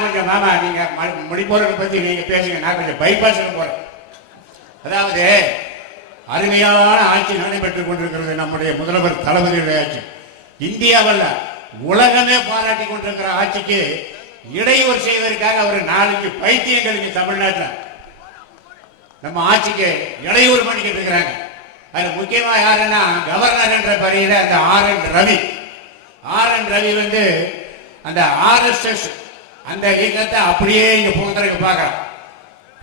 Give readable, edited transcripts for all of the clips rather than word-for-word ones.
நான் கொஞ்சம் மாமா நீங்க முடிப்போரை பத்தி நீங்க பேசுங்க, நான் கொஞ்சம் பைபாஸ் போறேன். அதாவது அருமையான ஆட்சி நடைபெற்றுக் கொண்டிருக்கிறது நம்முடைய முதல்வர் தளபதியுடைய ஆட்சி. இந்தியாவில் உலகமே பாராட்டி கொண்டிருக்கிற ஆட்சிக்கு இடையூறு செய்வதற்காக ஒரு 4 பைத்தியங்கள் இங்க தமிழ்நாட்டில் நம்ம ஆட்சிக்கு இடையூறு பண்ணிக்கிட்டு இருக்கிறாங்க. அது முக்கியமா யாருன்னா கவர்னர் என்ற பணியில அந்த ஆர் என் ரவி வந்து அந்த RSS அந்த இயக்கத்தை அப்படியே இங்க புகுந்தரைக்கு பார்க்கலாம்.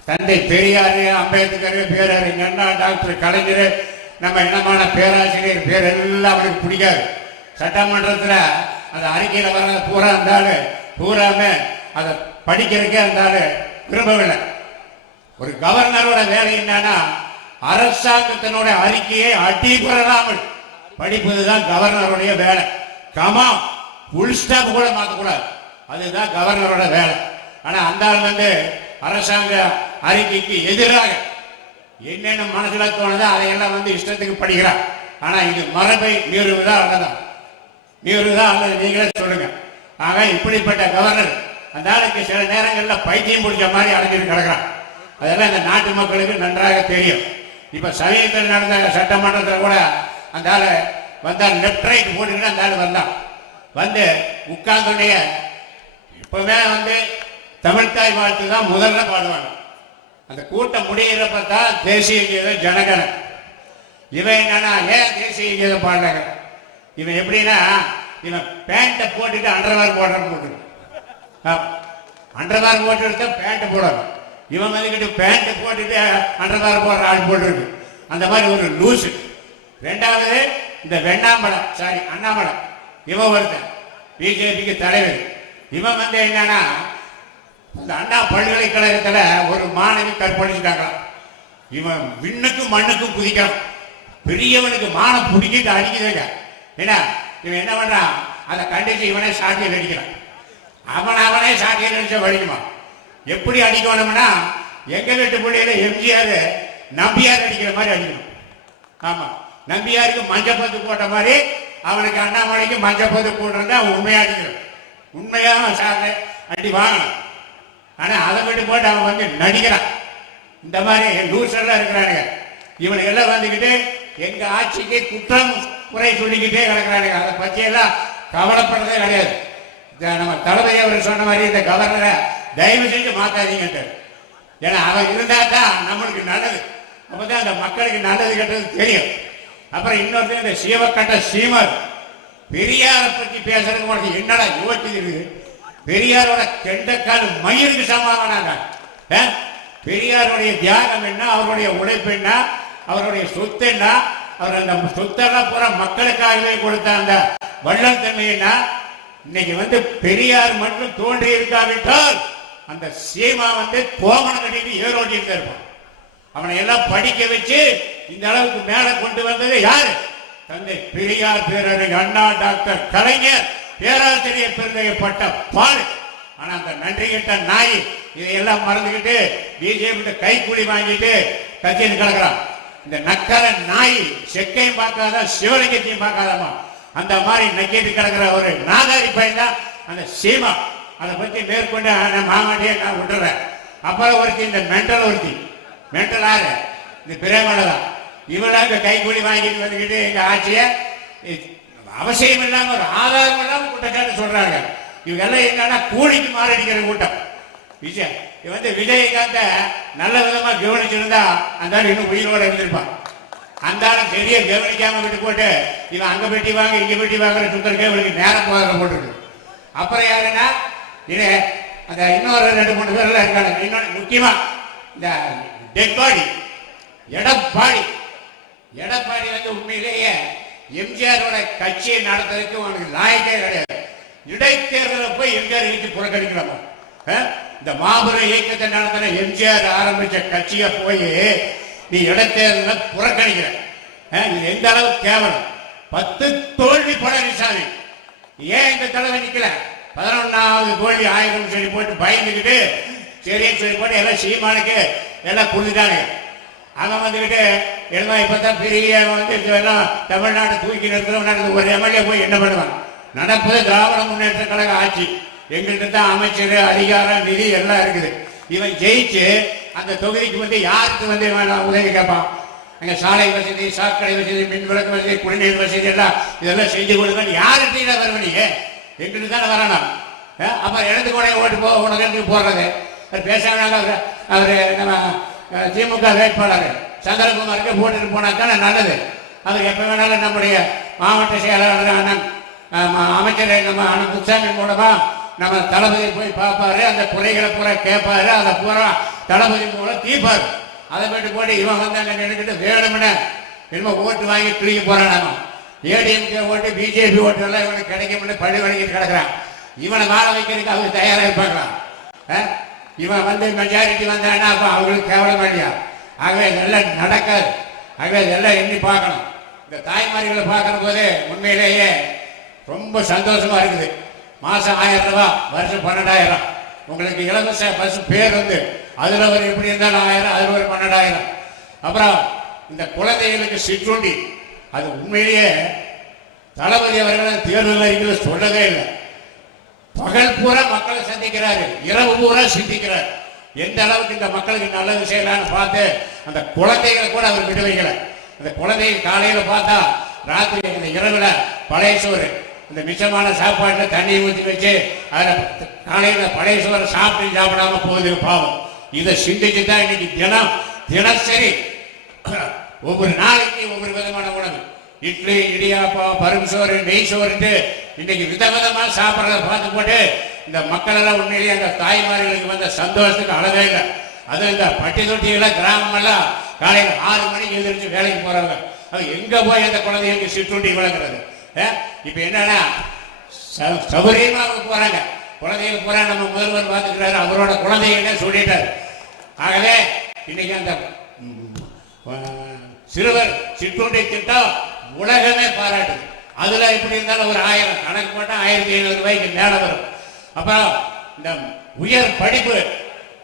தந்தை பெரியாரு, அம்பேத்கர், பேரறிஞர் அண்ணா, டாக்டர் கலைஞர், நம்ம இனமான பேராசிரியர் பேர் எல்லாம் அவனுக்கு பிடிக்காது. சட்டமன்றத்தில் அந்த அறிக்கையில் வர பூரா இருந்தாலும் பூராமே அதை படிக்கிறதுக்கே இருந்தாலும் விரும்பவில்லை. ஒரு கவர்னரோட வேலை என்னன்னா அரசாங்கத்தினுடைய அறிக்கையை அடிபடாமல் படிப்பதுதான் கவர்னருடைய வேலை. கமா புல் ஸ்டாப் கூட மாற்றக்கூடாது, அதுதான் கவர்னரோட வேலை. ஆனா அந்த ஆள் வந்து அரசாங்க அறிக்கைக்கு எதிராக என்னென்ன மனசுல தோணுதோ அதையெல்லாம் வந்து இஷ்டத்துக்கு படிக்கிறார். ஆனா இது மரபை மீறுவதா அல்லதான் அல்லது நீங்களே சொல்லுங்க. ஆக இப்படிப்பட்ட கவர்னர் அந்த ஆளுக்கு சில நேரங்களில் பைத்தியம் பிடிச்ச மாதிரி அடைஞ்சிட்டு கிடக்கிறான். அதெல்லாம் இந்த நாட்டு மக்களுக்கு நன்றாக தெரியும். இப்ப சமீபத்தில் நடந்த சட்டமன்றத்தில் கூட அந்த ஆளு வந்தால் லெப்ட் ரைட் போட்டுக்கிட்டு அந்த ஆளு வந்து உட்கார்ந்துடைய இப்பவே வந்து தமிழ்தாய் வாழ்த்து தான் முதல்ல பாடுவாங்க. அந்த கூட்டம் முடிகிறப்பதான் தேசிய கீதம் ஜனகன. இவன் என்னன்னா ஏன் தேசிய கீதம் பாடுறாங்க? இவன் எப்படின்னா இவன் பேண்ட்டை போட்டுட்டு அண்டர்வேர் போட்டு அண்டர்வேர் போட்டு பேண்ட் போடணும். இவன் வந்துக்கிட்டு பேண்ட் போட்டுட்டு அண்டர்வேர் போடுற ஆள் போட்டுருக்கு. அந்த மாதிரி ஒரு லூசு. ரெண்டாவது இந்த அண்ணாமலை இவன் ஒருத்தன் பிஜேபிக்கு தலைவர். இவன் வந்து என்னன்னா இந்த அண்ணா பல்கலைக்கழகத்துல ஒரு மாணவி கற்பழிச்சுட்டாங்களாம். இவன் விண்ணுக்கும் மண்ணுக்கும் குதிக்கிறான். பெரியவனுக்கு மானம் பிடிக்கிட்டு அடிக்குதுங்க. ஏன்னா இவன் என்ன பண்றான், அதை கண்டிச்சு இவனே சாட்டியில் அடிக்கிறான். அவனே சாட்டியில் அடிச்ச வழிக்குமா? எப்படி அடிக்கணும்னா எங்க வீட்டு பிள்ளையில எம்ஜிஆர் நம்பியார் அடிக்கிற மாதிரி அடிக்கணும். ஆமா, நம்பியாருக்கு மஞ்சப்பத்து போட்ட மாதிரி அவனுக்கு அண்ணாமலைக்கு மஞ்சப்பத்து போட்டிருந்தா உண்மையா அடிக்கணும். உண்மையாக சார் அடி வாங்கணும். ஆனா அதை விட்டு போட்டு அவன் வந்து நடிக்கிறான். இந்த மாதிரி லூசர்லாம் இருக்கிறானுங்க. இவனுக்கு எல்லாம் வந்துக்கிட்டு எங்க ஆட்சிக்கு குற்றம் குறை சொல்லிக்கிட்டே கிடக்கிறானுங்க. அதை பற்றியெல்லாம் கவலைப்படுறதே கிடையாது. நம்ம தளபதி அவர் சொன்ன மாதிரி இந்த கவர்னரை தயவு செஞ்சு மாத்தாதீங்க. ஏன்னா அவன் இருந்தா தான் நம்மளுக்கு நல்லது. அப்பதான் அந்த மக்களுக்கு நல்லது கெட்டது தெரியும். அப்புறம் இன்னொரு இந்த சீவக்கட்ட சீமர் பெரியாரை பற்றி பேசுறதுக்கு உனக்கு என்னடா யோசிச்சு இருக்கு? பெரியாரோட கெண்டக்கால் மயிருக்கு சமாதானாங்க. பெரியாருடைய தியாகம் என்ன, அவருடைய உழைப்பு என்ன, அவருடைய சொத்து என்ன, அவர் அந்த சொத்தெல்லாம் பூரா மக்களுக்காகவே கொடுத்த அந்த வள்ளல் தன்மை என்ன. இன்னைக்கு வந்து பெரியார் மட்டும் தோன்றி இருக்காவிட்டால் அந்த சீமா வந்து கோமணம் கட்டிட்டு ஏரோட்டி இருப்பான். அவனை எல்லாம் படிக்க வச்சு இந்த அளவுக்கு மேல கொண்டு வந்தது யாரு? தந்தை பெரியார், பேரறிஞர் அண்ணா, டாக்டர் கலைஞர், பேராசிரியர் பெருந்தையப்பட்ட பாடு. ஆனா அந்த நன்றி கிட்ட நாய் இதையெல்லாம் மறந்துக்கிட்டு பிஜேபி கைக்கூலி வாங்கிட்டு கட்சியில் கிடக்குறான். இந்த நக்கர நாய் செக்கையும் பார்க்காதா சிவலிங்கத்தையும் பார்க்காதாமா அந்த மாதிரி நக்கிட்டு கிடக்குற ஒரு நாதாரி பையன் தான் அந்த சீமா. அதை பத்தி மேற்கொண்டு மாமாட்டியே நான் விட்டுறேன். அப்புறம் ஒருத்தி இந்த மென்டல் ஆறு இந்த பிரேமலதான் இவளா இந்த கைக்கூலி வாங்கிட்டு வந்துக்கிட்டு எங்க ஆட்சியை அவசியம் இல்லாம ஒரு ஆதாரம் இல்லாம குற்றச்சாட்டு சொல்றாங்க. இவங்க எல்லாம் என்னன்னா கூலிக்கு மாரடிக்கிற கூட்டம். விஜயகாந்த நல்ல விதமா கவனிச்சிருந்தா அந்த இன்னும் உயிரோட இருந்திருப்பான். அந்த ஆளும் சரியா கவனிக்காம விட்டு போட்டு இவன் அங்க பெட்டி வாங்க இங்க பெட்டி வாங்குற சுத்தருக்கே இவளுக்கு நேரம் போகிற போட்டுருக்கு. அப்புறம் யாருன்னா இது அந்த இன்னொரு 2-3 பேர்லாம் இருக்காங்க. இன்னொன்று முக்கியமா இந்த டெட் பாடி எடப்பாடி வந்து உண்மையிலேயே எம்ஜிஆரோட கட்சியை நடத்துறதுக்கு உனக்கு லாயக்கே கிடையாது. இடைத்தேர்தலை போய் எம்ஜிஆர் இணைத்து புறக்கணிக்கலாமா? இந்த மாபெரும் இயக்கத்தை நடத்தின எம்ஜிஆர் ஆரம்பிச்ச கட்சியை போய் நீ இடைத்தேர்தலை புறக்கணிக்கிற. இது எந்த அளவுக்கு கேவலம். 10 தோல்வி பழனிசாமி ஏன் இந்த தலைவர் நிக்கல? 11வது தோல்வி 1000 சொல்லி போட்டு பயந்துக்கிட்டு சரின்னு சொல்லி போட்டு எல்லாம் சீமானுக்கு எல்லாம் கொடுத்துட்டாங்க. அவன் வந்துக்கிட்டு எழுமா இப்பதான் பெரிய வந்து எல்லாம் தமிழ்நாட்டை தூக்கி நிறுத்துறவன் ஒரு எம்எல்ஏ போய் என்ன பண்ணுவான்? நடப்பது திராவிட முன்னேற்ற கழக ஆட்சி. எங்கள்கிட்ட தான் அமைச்சர் அதிகாரம் நிதி எல்லாம் இருக்குது. இவன் ஜெயிச்சு அந்த தொகுதிக்கு வந்து யாருக்கு வந்து உதவி கேட்பான்? அங்கே சாலை வசதி, சாக்கடை வசதி, மின் விளக்கு வசதி, குடிநீர் வசதி எல்லாம் இதெல்லாம் செஞ்சு கொடுங்க. யார்கிட்ட வருவீங்க? எங்களுக்கு தானே வரணும். அப்போ இடது கூட ஓட்டு உனக்கு போடுறது பேசாம அவர் நம்ம திமுக வேட்பாளர் சந்திரகுமாருக்கு போட்டுட்டு போனா தானே நல்லது. அவர் எப்போ வேணாலும் நம்முடைய மாவட்ட செயலாளர் அண்ணன் அமைச்சர் நம்ம அண்ணன் குச்சாமி மூலமா நம்ம தளபதி போய் பார்ப்பாரு, அந்த குறைகளை பூரா கேட்பாரு, அதை பூரா தளபதி மூலம் தீர்ப்பாரு. அதை போட்டு போட்டு இவன் வந்து அங்கே நினைக்கிட்டு வேணும்னு இனிமே ஓட்டு வாங்கி கிளிக்க போறான். நம்ம ஏடிஎம்கே ஓட்டு, பிஜேபி ஓட்டு எல்லாம் இவனுக்கு கிடைக்கும்னு பழி வழங்கிட்டு கிடக்குறான். இவனை வாழ வைக்கிறதுக்கு அவங்க தயாராக இருப்பாங்களாம். இவன் வந்து மெஜாரிட்டி வந்தான்னா அப்போ அவங்களுக்கு கேவலம் வேண்டியா? ஆகவே இதெல்லாம் நடக்காது. ஆகவே இதெல்லாம் எண்ணி பார்க்கணும். இந்த தாய்மார்களை பார்க்குற போது உண்மையிலேயே ரொம்ப சந்தோஷமா இருக்குது. மாதம் 1000 ரூபா, வருஷம் 12,000. உங்களுக்கு இலவச பஸ் பேர் வந்து அதில் ஒரு எப்படி இருந்தாலும் 1000, அதில் ஒரு 12,000. அப்புறம் இந்த குழந்தைகளுக்கு சிற்றுண்டி, அது உண்மையிலேயே தளபதி அவர்கள் தேர்தல் அறிக்கையில் சொல்லவே இல்லை. பகல் பூரா மக்களை சந்திக்கிறாரு, இரவு பூரா சிந்திக்கிறார். எந்த அளவுக்கு இந்த மக்களுக்கு நல்லது செய்யலான்னு பார்த்து அந்த குழந்தைகளை கூட அவர் விட்டு வைக்கல. அந்த குழந்தைகள் காலையில பார்த்தா ராத்திரி இந்த இரவுல பழைய சோறு, இந்த மிச்சமான சாப்பாட்டில் தண்ணியை ஊற்றி வச்சு அதில் காலையில் பழைய சோறு சாப்பிடாம போகுது பாவம். இதை சிந்திச்சு தான் இன்னைக்கு தினசரி ஒவ்வொரு நாளைக்கு ஒவ்வொரு விதமான உணவு, இட்லி, இடியாப்பம், பருப்பு சோறு, நெய் சோறுட்டு இன்னைக்கு விதவிதமா சாப்பிட்றத பார்த்து போட்டு இந்த மக்கள் எல்லாம் உண்மையிலேயே அந்த தாய்மார்களுக்கு வந்த சந்தோஷத்துக்கு அளவே இல்லை. அது இந்த பட்டி தொட்டியெல்லாம் கிராமம் எல்லாம் காலையில் 6 மணிக்கு எழுந்திரிச்சு வேலைக்கு போறாங்க. அது எங்க போய் அந்த குழந்தைகளுக்கு சிற்றுண்டி வழங்குறது? இப்ப என்னன்னா சௌகரியமா அவங்க போறாங்க, குழந்தைகள் போறா நம்ம முதல்வர் பார்த்துக்கிறாரு, அவரோட குழந்தைகளே சொல்லிட்டாரு. ஆகவே இன்னைக்கு அந்த சிறுவர் சிற்றுண்டி திட்டம் உலகமே பாராட்டுது. அதுல எப்படி இருந்தாலும் ஒரு 1000 கணக்கு போட்டா 1500 ரூபாய்க்கு மேல வரும். அப்புறம் இந்த உயர் படிப்பு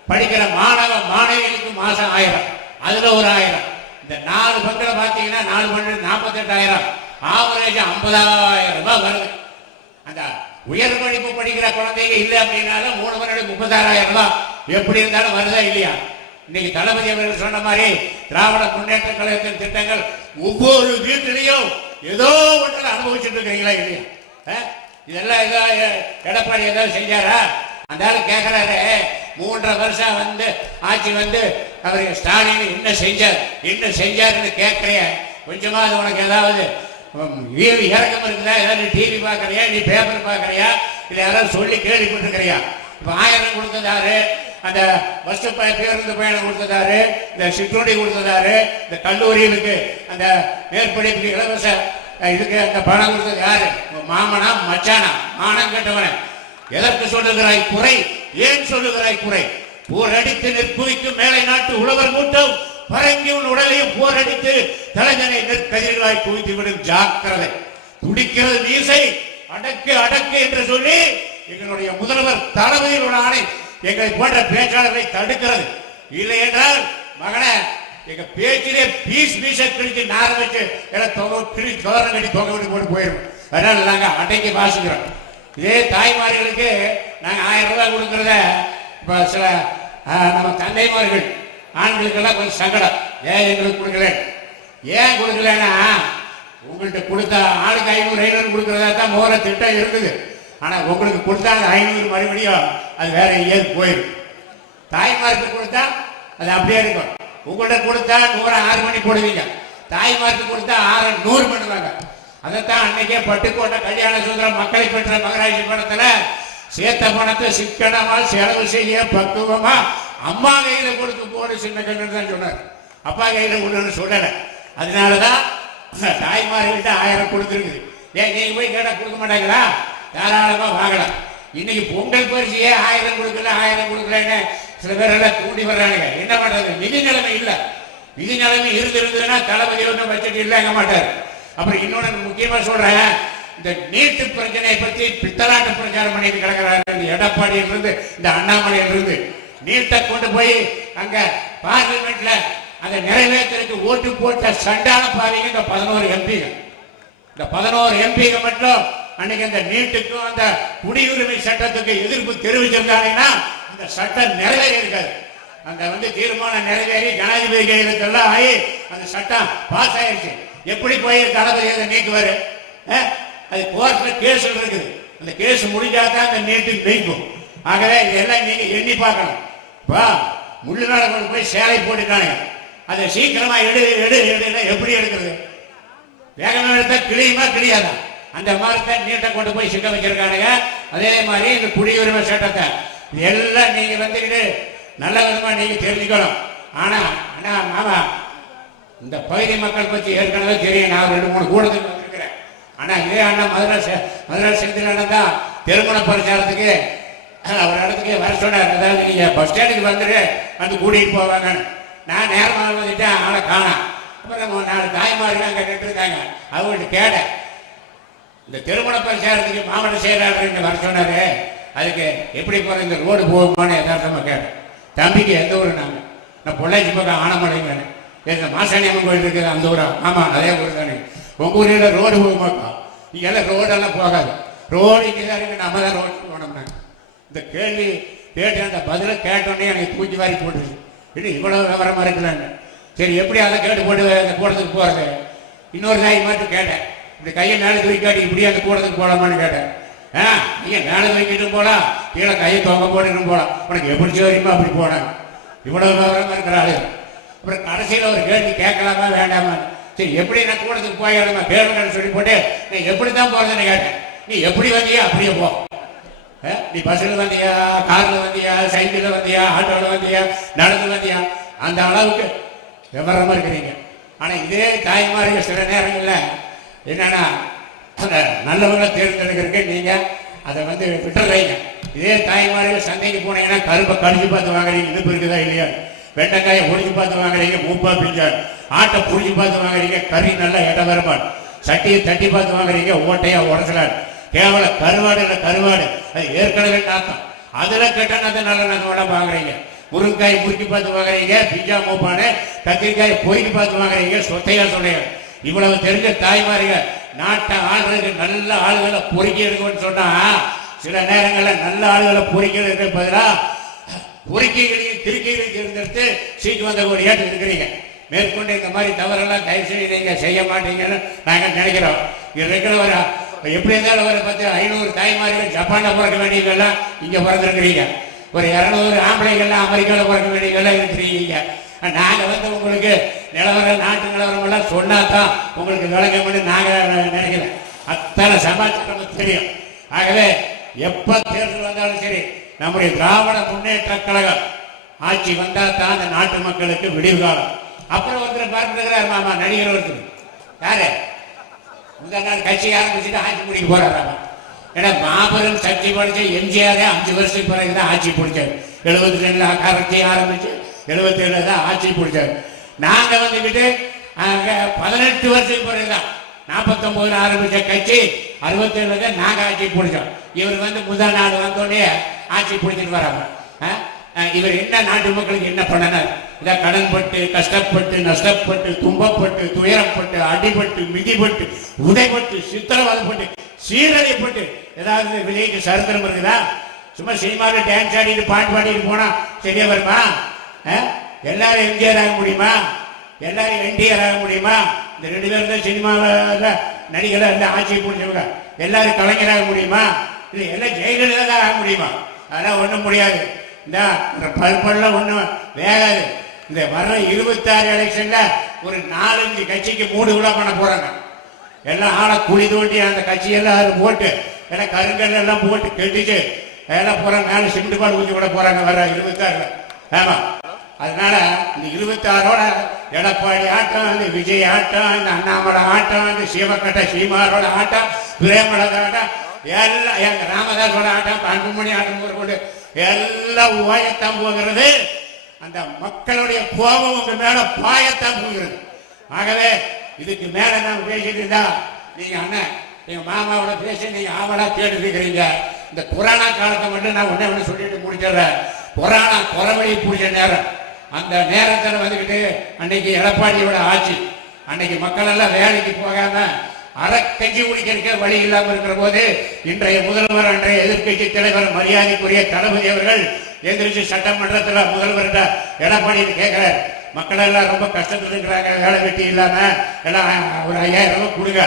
படிக்கிற மாணவ மாணவிகளுக்கு மாசம் 1000, அதுல ஒரு 1000. இந்த 4 பங்கில் பார்த்தீங்கன்னா 4 பங்கு 48,000, ஆவரேஜ் 50,000 ரூபாய் வருது. அந்த உயர் படிப்பு படிக்கிற குழந்தைங்க இல்லை அப்படின்னாலும் 3 வருடம் 36,000 ரூபாய் எப்படி இருந்தாலும் வருதா இல்லையா? இன்னைக்கு தளபதி அவர்கள் சொன்ன மாதிரி திராவிட முன்னேற்ற கழகத்தின் திட்டங்கள் ஒவ்வொரு வீட்டிலையும் ஏதோ ஒன்றில் அனுபவிச்சுட்டு இருக்கிறீங்களா இல்லையா? இதெல்லாம் ஏதோ எடப்பாடி ஏதாவது செஞ்சாரா? அந்த ஆள் கேட்கிறாரு, 3.5 வருஷம் வந்து ஆட்சி வந்து அவர் ஸ்டாலின் என்ன செஞ்சாருன்னு கேட்கறிய, கொஞ்சமா அது உனக்கு ஏதாவது இறக்கம் இருக்குதா? ஏதாவது டிவி பார்க்கறியா, நீ பேப்பர் பார்க்கறியா, இல்லை யாராவது சொல்லி கேள்விப்பட்டிருக்கிறியா? இப்போ 1000 கொடுத்ததாரு, அந்த பஸ் பேருந்து பயணம் கொடுத்ததாரு, இந்த சிற்றுண்டி கொடுத்ததாரு, இந்த கல்லூரிகளுக்கு அந்த மேற்படிப்புக்கு இலவச இதுக்கு அந்த பணம் கொடுத்தது யாரு? மாமனா மச்சானா? மானம் கேட்டவன. எதற்கு சொல்லுகிறாய் குறை? ஏன் சொல்லுகிறாய் குறை? போரடித்து நெற்புவிக்கும் மேலை நாட்டு உழவர் கூட்டம் பரங்கி உன் உடலையும் போரடித்து தலைஞனை நெற்கதிர்களாய் குவித்து விடும். ஜாக்கிரதை, துடிக்கிறது மீசை, அடக்கு அடக்கு என்று சொல்லி எங்களுடைய முதல்வர் தளபதியோட ஆணை எங்களை போன்ற பேச்சாளர்களை தடுக்கிறது. இல்லை என்றால் மகனை எங்க பேச்சிலே பீஸ கிழிச்சு நார வச்சு தோரணம் கட்டி தொகை விட்டு போட்டு போயிடும். அதனால நாங்க அட்டைக்கு வாசிக்கிறோம். இதே தாய்மார்களுக்கு நாங்க 1000 ரூபாய் கொடுக்கறத இப்ப சில நம்ம தந்தைமார்கள் ஆண்களுக்கெல்லாம் கொஞ்சம் சங்கடம். ஏன் எங்களுக்கு கொடுக்கல? ஏன் கொடுக்கலன்னா, உங்கள்கிட்ட கொடுத்தா ஆளுக்கு 500 கொடுக்கறதா தான் மோர திட்டம் இருக்குது. ஆனா உங்களுக்கு கொடுத்தா அந்த 500 மறுபடியும் அது வேற எங்கேயாவது போயிடும். தாய்மாருக்கு கொடுத்தா அது அப்படியே இருக்கும். உங்கள்கிட்ட கொடுத்தா 106 மணி போடுவீங்க, தாய்மாருக்கு கொடுத்தா 100 பண்ணுவாங்க. அதைத்தான் அன்னைக்கே பட்டுக்கோட்டை கல்யாண சுந்தரம் மக்களை பெற்ற மகராட்சி பணத்துல சேர்த்த பணத்தை சிக்கனமா செலவு செய்ய பக்குவமா அம்மா கையில கொடுத்து போடு சின்ன கண்ணு தான் சொன்னார். அப்பா கையில கொண்டு சொல்லல. அதனாலதான் தாய்மார்கள்ட்ட 1000 கொடுத்துருக்குது. ஏன் நீங்க போய் கேட்டா கொடுக்க மாட்டாங்களா? தாராளமா வாங்கலாம். இன்னைக்கு பொங்கல் பரிசையே 1000 கொடுக்கல 1000 கொடுக்கலன்னு சில பேர் எல்லாம் தூண்டி வர்றாங்க. என்ன பண்றது? நிதி நிலைமை இல்ல. நிதி நிலைமை இருந்ததுன்னா தளபதி ஒன்றும் பட்ஜெட் இல்லைங்க மாட்டார். அப்புறம் இன்னொன்னு முக்கியமா சொல்றேன், இந்த நீட்டு பிரச்சனையை பற்றி பித்தலாட்டு பிரச்சாரம் பண்ணிட்டு கிடக்கிறாரு. இந்த எடப்பாடியிலிருந்து இந்த அண்ணாமலையிலிருந்து நீட்டை கொண்டு போய் அங்க பார்லிமெண்ட்ல அந்த நிறைவேற்றலுக்கு ஓட்டு போட்ட சண்டான பாருங்க. இந்த 11 எம்பிகள், இந்த 11 எம்பிகள் மட்டும் அன்னைக்கு அந்த நீட்டுக்கும் அந்த குடியுரிமை சட்டத்துக்கு எதிர்ப்பு தெரிவிச்சிருந்தாங்கன்னா அந்த சட்டம் நிறைவேறி இருக்காது. அந்த தீர்மானம் நிறைவேறி ஜனாதிபதி கையெழுத்தெல்லாம் ஆகி அந்த சட்டம் பாஸ் ஆயிடுச்சு. எப்படி போய் தளபதி அதை நீக்குவாரு? அது கோர்ட்ல கேஸ் இருக்குது. அந்த கேஸ் முடிஞ்சாதான் அந்த நீட்டுக்கு நீக்கும். ஆகவே இதெல்லாம் நீங்க எண்ணி பார்க்கணும். முள்ளுநாள கொண்டு போய் சேலை போட்டுட்டாங்க. அதை சீக்கிரமா எடுனா எப்படி எடுக்கிறது? வேகமா எடுத்தா கிளியுமா கிளியாதான்? அந்த மாதிரி தான் நீட்டை கொண்டு போய் சிக்க வச்சிருக்கானுங்க. அதே மாதிரி இந்த குடியுரிமை சட்டத்தை எல்லாம் நீங்க வந்துக்கிட்டு நல்ல விதமா நீங்க தெரிஞ்சுக்கணும். ஆனா மாமா இந்த பகுதி மக்கள் பத்தி ஏற்கனவே தெரியும். நான் 2-3 கூடத்துக்கு வந்திருக்கிறேன். ஆனா இதே அண்ணா மதுரை செந்தில் அண்ணன் தான் திருமண பிரச்சாரத்துக்கு ஒரு இடத்துக்கு வர சொன்னார். அதாவது நீங்க பஸ் ஸ்டாண்டுக்கு வந்துட்டு வந்து கூட்டிகிட்டு போவாங்க. நான் நேரமாக வந்துட்டேன். ஆளை காணா. அப்புறம் 4 தாய்மார்கள் அங்கே நின்றுருக்காங்க. அவங்கள்ட்ட கேட்டேன், இந்த திருமண பிரச்சாரத்துக்கு மாவட்ட செயலாளர் வர சொன்னாரு, அதுக்கு எப்படி போற இந்த ரோடு போகுமான்னு யதார்த்தமாக கேட்டேன். தம்பிக்கு எந்த ஊர்? நான் பொள்ளாச்சி பக்கம் ஆனமலைங்க. இந்த மாசாணியம்மன் கோயில் இருக்குது அந்த ஊரா? ஆமாம், அதே ஊர் தானே. உங்கள் ஊரில் ரோடு போகுமாக்கா? இங்கெல்லாம் ரோடெல்லாம் போகாது. ரோடு இங்கே தான் இருக்கு. நம்ம தான் ரோடு போனோம்னா இந்த கேள்வி கேட்டு அந்த பதிலை கேட்டோன்னே எனக்கு தூக்கி வாரி போட்டுருச்சு. இது இவ்வளவு விவரமா இருக்கலான்னு. சரி, எப்படி அதை கேட்டு போட்டு அந்த கூடத்துக்கு போறது? இன்னொரு நாய் மட்டும் கேட்டேன், இந்த கையை மேலே தூக்காட்டி இப்படி அந்த கூடத்துக்கு போகலாமான்னு கேட்டேன். நீங்க மேலே தூக்கிட்டு போகலாம், கீழே கையை தொங்க போட்டுட்டு போகலாம். உனக்கு எப்படி தெரியுமா அப்படி போனாங்க? இவ்வளவு விவரமா இருக்கிற ஆளு. அப்புறம் கடைசியில் ஒரு கேள்வி கேட்கலாமா வேண்டாமா? சரி, எப்படி நான் கூடத்துக்கு போயிடலாமா கேளுங்கன்னு சொல்லி போட்டு நீ எப்படி தான் போறதுன்னு கேட்டேன். நீ எப்படி வந்தியா அப்படியே போ. நீ பஸ்ஸில் வந்தியா, காரில் வந்தியா, சைக்கிளில் வந்தியா, ஆட்டோவில் வந்தியா, நடந்து வந்தியா? அந்த அளவுக்கு விவரமா இருக்கிறீங்க. ஆனா இதே தாய்மார்கள் சில நேரங்கள்ல என்னன்னா அந்த நல்லவங்களை தேர்ந்தெடுக்கிறதுக்கு நீங்க அதை விட்டுறீங்க. இதே தாய்மார்கள் சந்தைக்கு போனீங்கன்னா கருப்பை கடிச்சு பார்த்து வாங்குறீங்க, இனிப்பு இருக்குதா இல்லையா? வெண்டைக்காயை பொடிச்சு பார்த்து வாங்குறீங்க, மூப்பா பிஞ்சாடு. ஆட்டை புடிச்சு பார்த்து வாங்குறீங்க, கறி நல்லா எட்ட வருமாடு. சட்டியை தட்டி பார்த்து வாங்குறீங்க, ஓட்டையா உடச்சலாடு. கேவல கருவாடு கருவாடு, அது ஏற்கனவே நாத்தம். அதுல கெட்டனத்தை நல்ல நகை வாங்குறீங்க. முருங்காய் முறுக்கி பார்த்து வாங்குறீங்க, பிஞ்சா மூப்பானு. கத்திரிக்காய் பொறுக்கி பார்த்து வாங்குறீங்க, சொத்தையா சொல்றீங்க. இவ்வளவு தெரிஞ்ச தாய்மாரிக நாட்டை ஆளுநருக்கு நல்ல ஆளுகளை பொறுக்கி எடுக்கணும்னு சொன்னா சில நேரங்களில் நல்ல ஆளுகளை பொறுக்கி எடுக்க பதிலா பொறுக்கிகளையும் திருக்கைகளையும் தேர்ந்தெடுத்து சீட்டு வந்த ஒரு ஏற்று இருக்கிறீங்க. மேற்கொண்டு இந்த மாதிரி தவறெல்லாம் தயவு செய்து நீங்க செய்ய மாட்டீங்கன்னு நாங்கள் நினைக்கிறோம். இருக்கிற ஒரு எப்படி இருந்தாலும் ஒரு 500 தாய்மார்கள் ஜப்பான்ல பிறக்க வேண்டியதெல்லாம் இங்க பிறந்திருக்கிறீங்க. ஒரு 200 ஆம்பளைகள்லாம் அமெரிக்காவில் பிறக்க வேண்டியதெல்லாம் இருக்கிறீங்க. நாங்கள் உங்களுக்கு நிலவரம் நாட்டு நிலவரம் எல்லாம் சொன்னாதான் உங்களுக்கு விளங்கம்னு நாங்கள் நினைக்கிறேன். அத்தனை சமாச்சாரம் தெரியும். ஆகவே எப்ப தேர்தல் வந்தாலும் சரி, நம்முடைய திராவிட முன்னேற்ற கழகம் ஆட்சி வந்தா தான் அந்த நாட்டு மக்களுக்கு விடிவு காலம். அப்புறம் ஒருத்தர் பார்த்துருக்கிறார் மாமா, நடிகர் ஒருத்தர். யாரு? இந்த நாள் கட்சி ஆரம்பிச்சுட்டு ஆட்சி பிடிக்க போறாராமா. ஏன்னா மாபெரும் சக்தி படிச்ச எம்ஜிஆரே 5 வருஷத்துக்கு பிறகுதான் ஆட்சி பிடிச்சாரு. 72 கட்சி ஆரம்பிச்சு 77 தான் ஆட்சி பிடிச்சாரு. நாங்க 18 வருஷத்துக்கு பிறகுதான் 49 ஆரம்பிச்ச கட்சி 67 தான் நாங்க ஆட்சி பிடிச்சோம். இவர் முதல் நாள் வந்தோடனே ஆட்சி பிடிச்சிட்டு வராங்க. இவர் என்ன நாட்டு மக்களுக்கு என்ன பண்ணனார்? இதை கடன்பட்டு கஷ்டப்பட்டு நஷ்டப்பட்டு துன்பப்பட்டு துயரப்பட்டு அடிபட்டு மிதிப்பட்டு உதைப்பட்டு சித்திரவதைப்பட்டு சீரழிப்பட்டு ஏதாவது விலைக்கு சரித்திரம் இருக்குதா? சும்மா சினிமாவில் டான்ஸ் ஆடிட்டு பாட்டு பாடிட்டு போனா சரியா வருமா? எல்லாரும் எம்ஜிஆர் ஆக முடியுமா? எல்லாரும் என்டிஆர் ஆக முடியுமா? இந்த 2 பேரும் தான் சினிமாவில் நடிகராக இருந்து ஆட்சியை பிடிச்சவங்க. எல்லாரும் கலைஞராக முடியுமா? இல்லை எல்லாம் ஜெயலலிதா தான் ஆக முடியுமா? அதெல்லாம் ஒன்றும் முடியாது. இந்த பல்பெல்லாம் ஒன்றும் வேகாது. இந்த வர்ற 26 எலெக்ஷன்ல ஒரு 4-5 கட்சிக்கு 3 விழா பண்ண போறாங்க. எல்லாம் ஆளை குழி தோண்டி அந்த கட்சியெல்லாம் போட்டு எல்லாம் கருங்கல் எல்லாம் போட்டு கெட்டிச்சு எல்லாம் போறாங்க. மேல சிமெண்ட் பால் ஊற்றி விட போறாங்க வர 26. ஆமா, அதனால இந்த 26ஓட எடப்பாடி ஆட்டம், இந்த விஜய் ஆட்டம், இந்த அண்ணாமலை ஆட்டம், இந்த சிவக்கட்ட சீமாரோட ஆட்டம், பிரேமலத ஆட்டம், எல்லாம் எங்க ராமதாஸோட ஆட்டம், அன்புமணி ஆட்டம் கொண்டு எல்லாம் ஓயத்தான் போகிறது. அந்த மக்களுடைய கோபம் உங்க மேல பாயத்தான் போகிறது. ஆகவே இதுக்கு மேல நான் பேசிட்டு இருந்தா நீங்க அண்ணன் எங்க மாமாவோட பேசி நீங்க ஆவலா கேட்டு இருக்கிறீங்க. இந்த கொரோனா காலத்தை மட்டும் நான் ஒண்ணு சொல்லிட்டு முடிச்சிடுறேன். கொரோனா குறவழி பிடிச்ச நேரம், அந்த நேரத்தில் அன்னைக்கு எடப்பாடியோட ஆட்சி, அன்னைக்கு மக்கள் எல்லாம் வேலைக்கு போகாம கஞ்சி குடிக்க வழி இல்லாமல் இருக்கிற போது இன்றைய முதல்வர் அன்றைய எதிர்கட்சி தலைவர் மரியாதைக்குரிய தளபதி அவர்கள் எந்திரிச்சு சட்டமன்றத்தில் முதல்வர் எடப்பாடி கேட்கிறார், மக்கள் எல்லாம் ரொம்ப கஷ்டத்தில் இருக்கிறாங்க, வேலை வெட்டி இல்லாம எல்லாம் ஒரு 5000 ரூபாய் கொடுங்க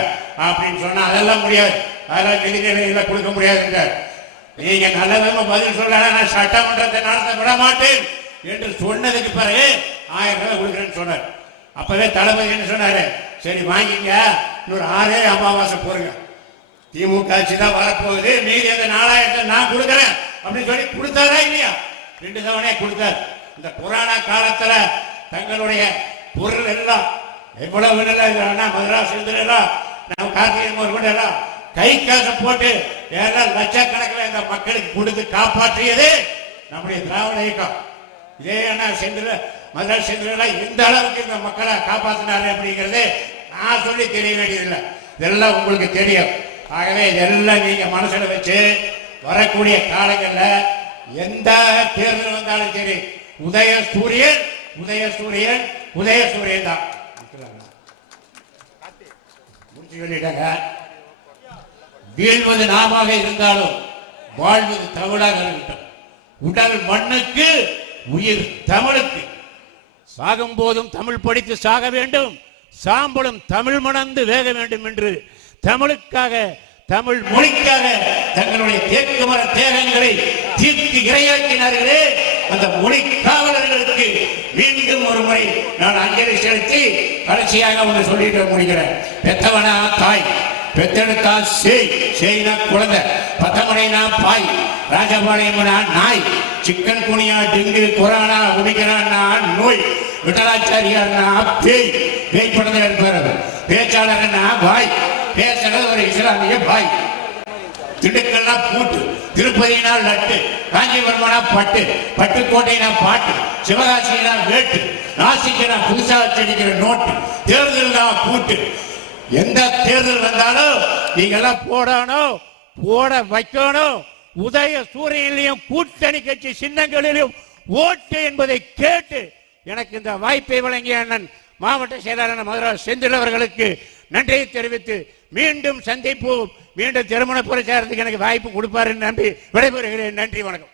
அப்படின்னு சொன்னா அதெல்லாம் முடியாது, அதெல்லாம் நிதிநிலையில கொடுக்க முடியாதுங்க. நீங்க நல்ல விதமா பதில் சொல்ல நான் சட்டமன்றத்தை நடத்த விட மாட்டேன் என்று சொன்னதுக்கு பிறகு 1000 ரூபாய் கொடுக்குறேன்னு சொன்னார். அப்பவே தளபதி என்ன சொன்னாரு, சரி வாங்கிங்க, இன்னொரு 6 அமாவாசை போடுங்க, திமுக ஆட்சி தான் வரப்போகுது, மீதி அந்த 4000 நான் கொடுக்குறேன் அப்படின்னு சொல்லி கொடுத்தாரா இல்லையா? 2 தவணையா கொடுத்தார். இந்த கொரோனா காலத்துல தங்களுடைய பொருள் எல்லாம் எவ்வளவு மதராஸ் எல்லாம் நம்ம கார்த்திகை கூட எல்லாம் கை காசை போட்டு எல்லாம் லட்சக்கணக்கில் இந்த மக்களுக்கு கொடுத்து காப்பாற்றியது நம்முடைய திராவிட இயக்கம். இதே மதராஸ் செந்தில் எந்த அளவுக்கு இந்த மக்களை காப்பாற்றினாரு அப்படிங்கிறது நான் சொல்லி தெரிய வேண்டியதில்லை, இதெல்லாம் உங்களுக்கு தெரியும். ஆகவே இதெல்லாம் நீங்க மனசுல வச்சு வரக்கூடிய காலங்களில் எந்த தேர்தல் வந்தாலும் சரி உதயசூரியன் உதயசூரியன் உதயசூரியன் தான் முடிச்சு சொல்லிட்டாங்க. வீழ்வது நாமாக இருந்தாலும் வாழ்வது தமிழாக இருக்கட்டும். உடல் மண்ணுக்கு உயிர் தமிழுக்கு. சாகும் போதும் தமிழ் படித்து சாக வேண்டும், சாம்பலும் தமிழ் மணந்து வேக வேண்டும் என்று தமிழுக்காக தமிழ் மொழிக்காக தங்களுடைய தேக்கு மர தேகங்களை தீர்த்து இரையாக்கினார்களே அந்த மொழி காவலர்களுக்கு மீண்டும் ஒரு முறை நான் அஞ்சலி செலுத்தி கடைசியாக ஒன்று சொல்லிட்டு முடிக்கிறேன். பெத்தவனா தாய், பெத்தெடுத்தா செய்னா குழந்தை, பத்தமனைனா பாய், ராஜபாளையம்னா நாய், சிக்கன் குனியா டெங்கு கொரோனா குடிக்கிறான்னா நோய், விட்டலாச்சாரியார்னா பேய், பேய் படத்தில் இருப்பார், பேச்சாளர்னா பாய், பேசுறது ஒரு இஸ்லாமிய பாய், திண்டுக்கல்னா பூட்டு, திருப்பதினா லட்டு, காஞ்சிபுரம்னா பட்டு, பட்டுக்கோட்டைனா பாட்டு, சிவகாசினா வேட்டு, நாசிக்கனா புதுசா செடிக்கிற நோட்டு, தேர்தல் தான் பூட்டு. எந்த தேர்தல் வந்தாலும் நீங்கெல்லாம் போடணும், போட வைக்கணும். உதய சூரியனிலையும் கூட்டணி கட்சி சின்னங்களிலும் ஓட்டு என்பதை கேட்டு எனக்கு இந்த வாய்ப்பை வழங்கிய அண்ணன் மாவட்ட செயலாளர் மதுராஸ் செந்தில் அவர்களுக்கு நன்றியை தெரிவித்து மீண்டும் சந்திப்போம். மீண்டும் திருமண பிரச்சாரத்துக்கு எனக்கு வாய்ப்பு கொடுப்பாரு நம்பி விடைபெறுகிறேன். நன்றி, வணக்கம்.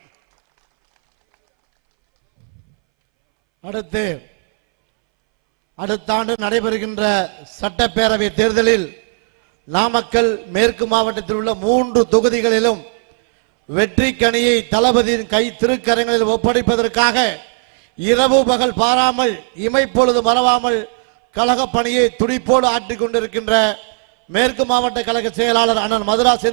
அடுத்த ஆண்டு நடைபெறுகின்ற சட்டப்பேரவை தேர்தலில் நாமக்கல் மேற்கு மாவட்டத்தில் உள்ள 3 தொகுதிகளிலும் வெற்றி கனியை தளபதியின் கை திருக்கரங்களில் ஒப்படைப்பதற்காக இரவு பகல் பாராமல் இமைப்பொழுது மறவாமல் கழக பணியை துடிப்போடு ஆற்றிக் கொண்டிருக்கின்ற மேற்கு மாவட்ட கழக செயலாளர் அண்ணன் மதுராஸ்